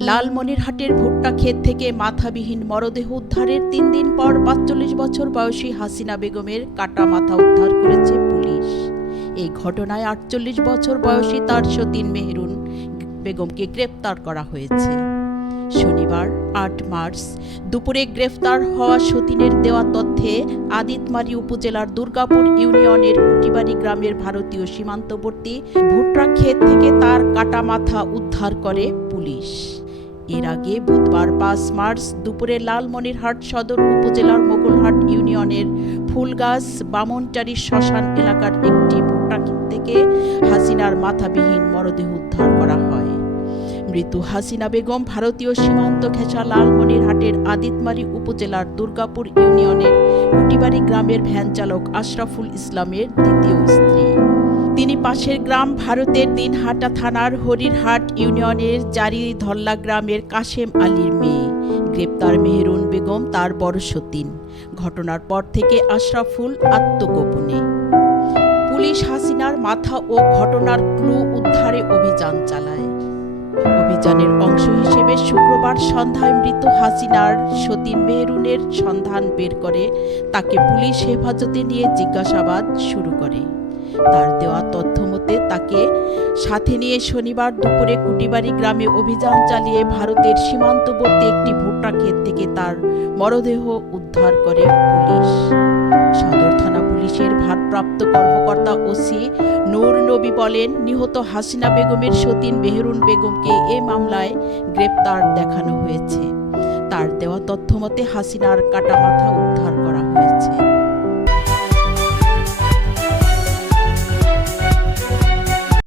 লালমনিরহাটের ভুট্টা ক্ষেত থেকে মাথাবিহীন মরদেহ উদ্ধারের ৩ দিন পর ৪৫ বছর বয়সী হাসিনা বেগমের কাটা মাথা উদ্ধার করেছে পুলিশ। এই ঘটনায় ৪৮ বছর বয়সী তার সতীন মেহেরুন বেগমকে গ্রেপ্তার করা হয়েছে। শনিবার ৮ মার্চ দুপুরে গ্রেফতার হওয়া সতীনের দেওয়া তথ্যে আদিতমারী উপজেলার দুর্গাপুর ইউনিয়নের কুটিবাড়ি গ্রামের ভারতীয় সীমান্তবর্তী ভুট্টা ক্ষেত থেকে তার কাটা মাথা উদ্ধার করে পুলিশ। এর আগে বুধবার ৫ মার্চ দুপুরে লালমনিরহাট সদর উপজেলার মোগলহাট ইউনিয়নের ফুলগাছ বামনটারি শ্মশান এলাকার একটি ভুট্টা ক্ষেত থেকে হাসিনার মাথাবিহীন মরদেহ উদ্ধার করা হয়। মৃত হাসিনা বেগম ভারতীয় সীমান্ত ঘেঁষা লালমনিরহাটের আদিতমারী উপজেলার দুর্গাপুর ইউনিয়নের কুটিবাড়ি গ্রামের ভ্যান চালক আশরাফুল ইসলামের দ্বিতীয় স্ত্রী। তিনি পাশের গ্রাম ভারতের দিনহাটা থানার হরিরহাট ইউনিয়নের জারিধল্লা গ্রামের কাশেম আলীর মেয়ে। গ্রেপ্তার মেহেরুন বেগম তার বড় সতীন। ঘটনার পর থেকে আশরাফুল আত্মগোপনে। পুলিশ হাসিনার মাথা ও ঘটনার ক্লু উদ্ধারে অভিযান চালায়। অভিযানের অংশ হিসেবে শুক্রবার সন্ধ্যায় মৃত হাসিনার সতীন মেহেরুনের সন্ধান বের করে তাকে পুলিশ হেফাজতে নিয়ে জিজ্ঞাসাবাদ শুরু করে। তার দেওয়া তথ্য মতে তাকে সাথে নিয়ে শনিবার দুপুরে কুটিবাড়ি গ্রামে অভিযান চালিয়ে ভারতের সীমান্তবর্তী একটি ভুট্টা ক্ষেত থেকে তার মরদেহ উদ্ধার করে পুলিশ। সদর থানা পুলিশের ভারপ্রাপ্ত কর্মকর্তা ওসি নূর নবী বলেন, নিহত হাসিনা বেগমের সতীন মেহেরুন বেগমকে এ মামলায় গ্রেপ্তার দেখানো হয়েছে। তার দেওয়া তথ্য মতে হাসিনার কাটা মাথা উদ্ধার